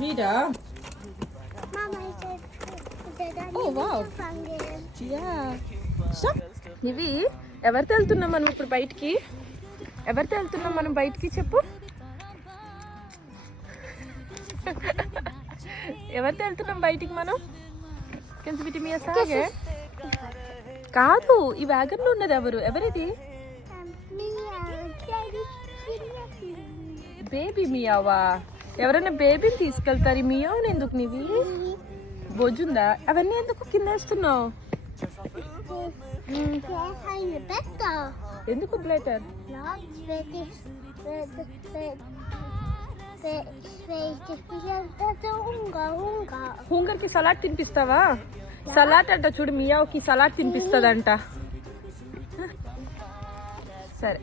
వీడా? Oh wow. Yeah. Stop. నివి ఎవరితో వెళ్తున్నాం మనం ఇప్పుడు బయటికి? ఎవరితో వెళ్తున్నాం మనం బయటికి చెప్పు? ఎవరితో వెళ్తున్నాం బయటికి మనం? కెన్సిబిటి మీ సాగే కాదు, ఈ వ్యాగన్ లో ఉన్నది ఎవరు? ఎవరిది? బేబీ మియావా? ఎవరైనా బేబీని తీసుకెళ్తారు, ఈ మియావుని ఎందుకు నీవి? బొజ్జుందా? అవన్నీ ఎందుకు కింద వేస్తున్నావు? ఎందుకు బ్లేటర్? హుంగర్ కి సలాడ్ తినిపిస్తావా? సలాడ్ అంట చూడు, మియావుకి సలాడ్ తినిపిస్తుందంట. సరే.